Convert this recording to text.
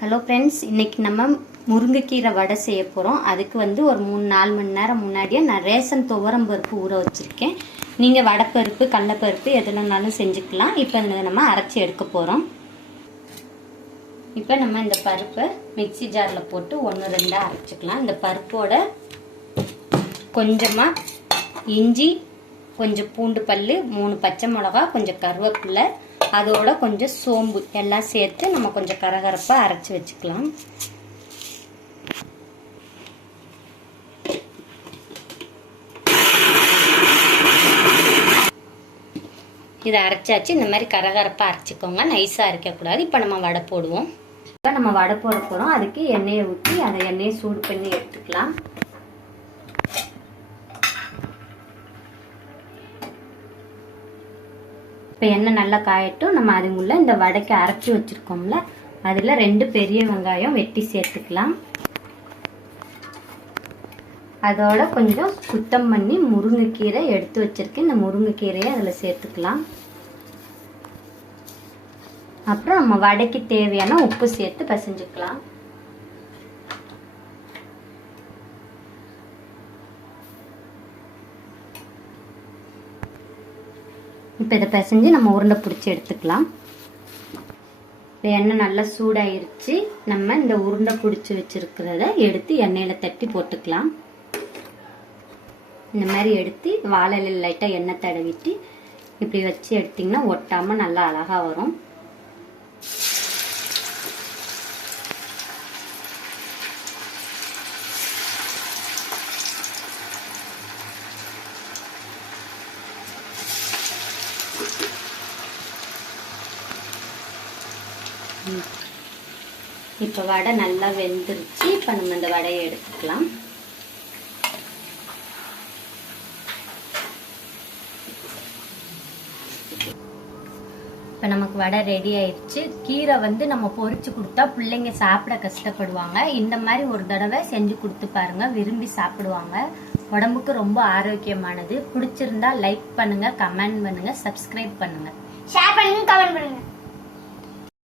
Hello friends இன்றைக்கி நம்ம முருங்கைக்கீரை வடை செய்ய போகிறோம் அதுக்கு வந்து ஒரு மூணு நாலு மணி நேரம் முன்னாடியே நான் ரேஷன் துவரம் பருப்பு ஊற வச்சுருக்கேன். நீங்கள் வடைப்பருப்பு கடலப்பருப்பு எதுலனாலும் செஞ்சுக்கலாம். இப்போ நம்ம அரைச்சி எடுக்க போகிறோம் இப்போ நம்ம இந்த பருப்பை மிக்ஸி ஜாரில் போட்டு ஒன்று ரெண்டாக அரைச்சிக்கலாம். இந்த பருப்போட கொஞ்சமாக இஞ்சி கொஞ்சம் பூண்டு பல் மூணு பச்சை மிளகா கொஞ்சம் கருவேப்பில்லை அதோட கொஞ்சம் சோம்பு எல்லாம் சேர்த்து நம்ம கொஞ்சம் கரகரப்பாக அரைச்சி வச்சுக்கலாம். இதை அரைச்சாச்சு. இந்த மாதிரி கரகரப்பாக அரைச்சிக்கோங்க. நைஸாக அரைக்கக்கூடாது. இப்போ நம்ம வடை போடுவோம். இப்போ நம்ம வடை போட போகிறோம் அதுக்கு எண்ணெயை ஊற்றி அதை எண்ணெயை சூடு பண்ணி எடுத்துக்கலாம். இப்போ எண்ணெய் நல்லா காயட்டும். நம்ம அதுக்குள்ளே இந்த வடைக்கு அரைச்சி வச்சுருக்கோம்ல அதில் ரெண்டு பெரிய வெங்காயம் வெட்டி சேர்த்துக்கலாம். அதோட கொஞ்சம் சுத்தம் பண்ணி முருங்கைக்கீரை எடுத்து வச்சிருக்கேன். இந்த முருங்கைக்கீரையை அதில் சேர்த்துக்கலாம். அப்புறம் நம்ம வடைக்கு தேவையான உப்பு சேர்த்து பசைஞ்சுக்கலாம். இப்போ இதை பிசைஞ்சு நம்ம உருண்டை பிடிச்சி எடுத்துக்கலாம். இப்போ எண்ணெய் நல்லா சூடாயிருச்சு. நம்ம இந்த உருண்டை பிடிச்சி வச்சுருக்கிறத எடுத்து எண்ணெயில் தட்டி போட்டுக்கலாம். இந்த மாதிரி எடுத்து வாழையில லைட்டாக எண்ணெய் தடவிட்டு இப்படி வச்சு எடுத்திங்கன்னா ஒட்டாமல் நல்லா அழகாக வரும். இப்போ வடை நல்லா வெந்துருச்சு. இப்போ நம்ம இந்த வடையை எடுத்துக்கலாம். இப்போ நமக்கு வடை ரெடி ஆயிடுச்சு கீரை வந்து நம்ம பொரிச்சு கொடுத்தா பிள்ளைங்க சாப்பிட கஷ்டப்படுவாங்க. இந்த மாதிரி ஒரு தடவை செஞ்சு கொடுத்து பாருங்க. விரும்பி சாப்பிடுவாங்க. உடம்புக்கு ரொம்ப ஆரோக்கியமானது. பிடிச்சிருந்தா லைக் பண்ணுங்க கமெண்ட் பண்ணுங்க சப்ஸ்கிரைப் பண்ணுங்க. ஷேர் பண்ணுங்க கமெண்ட் பண்ணுங்க.